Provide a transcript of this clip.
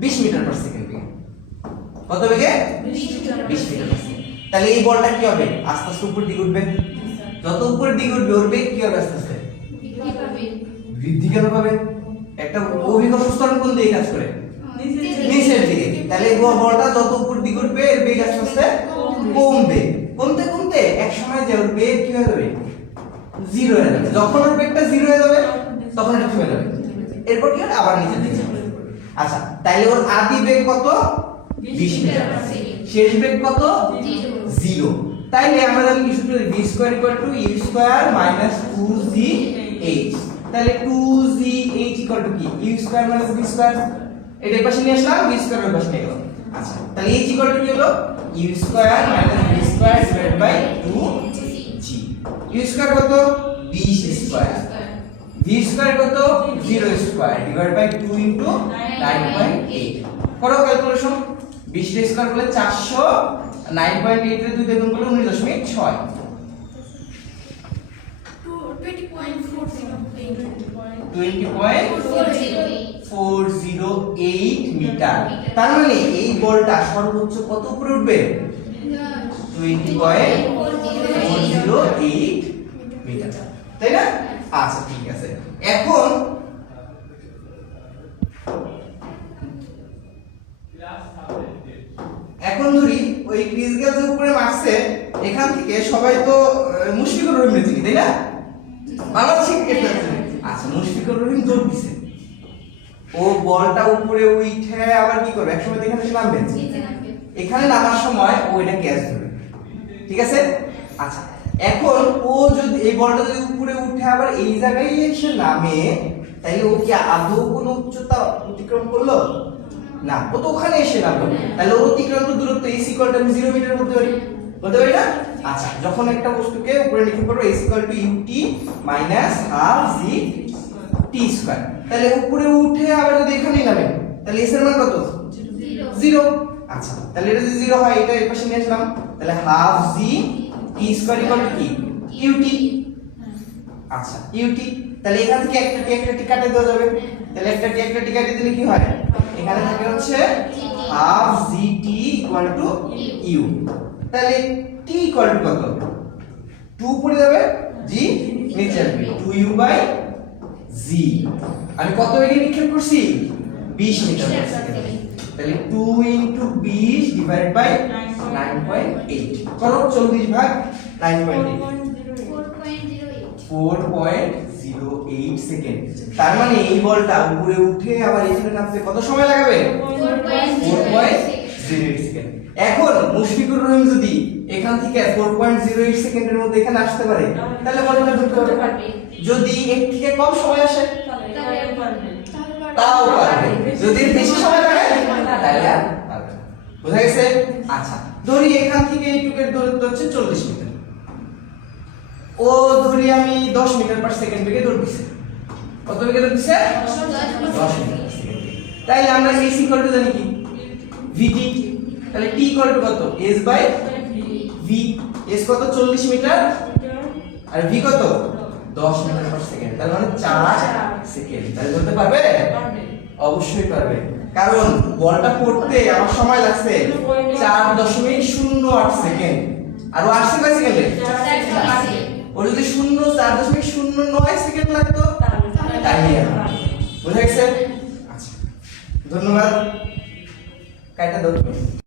20 metre per second বেগে। কত বেগে? 20 মিটার পার সেকেন্ড। তাহলে এই বলটা কি হবে? আস্তে আস্তে উপরের দিকে উঠবে। যত উপরের দিকে উঠবে ওর বেগ কি হবে? আস্তে আস্তে বৃদ্ধি কেন পাবে? একটা অভিকর্ষ ত্বরণ কোন দিকে কাজ করে? নিচের দিকে। তাহলে এই বলটা যত উপরের দিকে উঠবে এর বেগ আস্তে আস্তে কমবে। কমতে কমতে এক সময় যে ওর বেগ কি হয়ে যাবে? 0 হয়ে যাবে। যখন ওর বেগটা 0 হয়ে যাবে তখন এটা থেমে যাবে। এরপর কি হবে? আবার নিচের দিকে যাবে। আচ্ছা, তাইলে ওর আদি বেগ কত? 20 মিটার পার সেকেন্ড। শেষ বেগ কত? 0। তাইলে আমরা জানি কি সূত্র? v square equal to u square minus 2gh। তাহলে 2gh ইকুয়াল টু কি? u square minus v square. এটা পাশে নিয়ে আসলাম, v স্কয়ার এর পাশে নিয়ে গেলাম। আচ্ছা, তাহলে h ইকুয়াল টু কি হলো? u square minus v square divided by 2g। u square কত? 20 স্কয়ার। v স্কয়ার কত? 0 স্কয়ার ডিভাইড বাই 2 ইনটু 9.8। করো ক্যালকুলেশন। 20 এর স্কয়ার করলে 400, 9.8 এর 2 দিয়ে গুণ করলে 19.6। 20.408 মিটার। তার মানে এই বলটা সর্বোচ্চ কত উপরে উঠবে? 20.408 মিটার, তাই না? আচ্ছা ঠিক আছে। এখন ধরি ওই ক্রিস গেল যে উপরে মারছে, এখান থেকে সবাই তো মুশফিকুর রহিম চিনি, তাই না? বাংলাদেশি ক্রিকেটার। আচ্ছা, মুশফিকুর রহিম দৌড় দিছে, ও বলটা উপরে উঠে আবার কি করবে? একসময় এখানে এসে নামবে, এখানে নামার সময় ও এটা ক্যাচ ধরবে, ঠিক আছে? আচ্ছা, এখন ও যদি এই বলটা যদি উপরে উঠে আবার এই জায়গায় এসে নামে, তাহলে ও কি আদৌ কোনো উচ্চতা অতিক্রম করলো? না, ও তো ওখানে এসে নামলো। তাহলে ওর অতিক্রান্ত দূরত্ব a ইকুয়াল টু 0 মিটার বলতে পারি, বলতে পারি না? আচ্ছা, যখন একটা বস্তুকে উপরে লিখে পড়ো a equal to ut minus half g t square, তাহলে উপরে উঠে আবার যদি এখানেই নামে তাহলে s এর মান কত? 0। আচ্ছা, তাহলে এটা যদি 0 হয় এটা এই পাশে নিয়ে আসলাম, তাহলে half g t square equal to কি? ut। আচ্ছা, ut, তাহলে এখান থেকে একটা টি কাটে দেওয়া যাবে। তাহলে একটা টি কাটে দিলে কি হয়? এখানে থাকে হচ্ছে half gt equal to u। তাহলে t ইকুয়াল টু কত? 2 পড়ে যাবে, g নিচে আসবে, 2u বাই g। আমি কত বেগে নিক্ষেপ করছি? 20 মিটার পার সেকেন্ড। তাহলে 2 ইনটু 20 ডিভাইডেড বাই 9.8 করো, 40 ভাগ 9.8, 4.08 সেকেন্ড। তার মানে এই বলটা উপরে উঠে আবার এখানে নামতে কত সময় লাগাবে? 4.08 সেকেন্ড। এখন মুশফিকুর রহিম যদি এখান থেকে 4.08 সেকেন্ডের মধ্যে এখানে আসতে পারে, তাহলে বলটা ঢুকতে পারবে। যদি এর থেকে কম সময় আসে তাও পারবে, যদি বেশি সময় লাগে তাহলে আর পারবে না। বুঝা গেছে? আচ্ছা, ধরি এখান থেকে এইটুকের দূরত্ব হচ্ছে 40 মিটার, ও ধরি আমি 10 মিটার পার সেকেন্ড বেগে দৌড় দিছে। কত বেগে দৌড় দিছে? 10 মিটার পার সেকেন্ড। তাইলে আমরা s ইকুয়াল টু জানি কি? vt। তাহলে t ইকুয়াল টু কত? s by v। s কত? 40 মিটার, আর v কত? 10 মিটার পার সেকেন্ড, তার মানে 4 সেকেন্ড। তাহলে বলতে পারবে? অবশ্যই পারবে, কারণ বলটা পড়তে আমার সময় লাগছে 4.08 সেকেন্ড, আর ও আসছে কয় সেকেন্ডে? ও যদি 4.09 সেকেন্ড লাগতো তাহলে বুঝা গেছে? আচ্ছা, ধন্যবাদ। কাইটা দাও।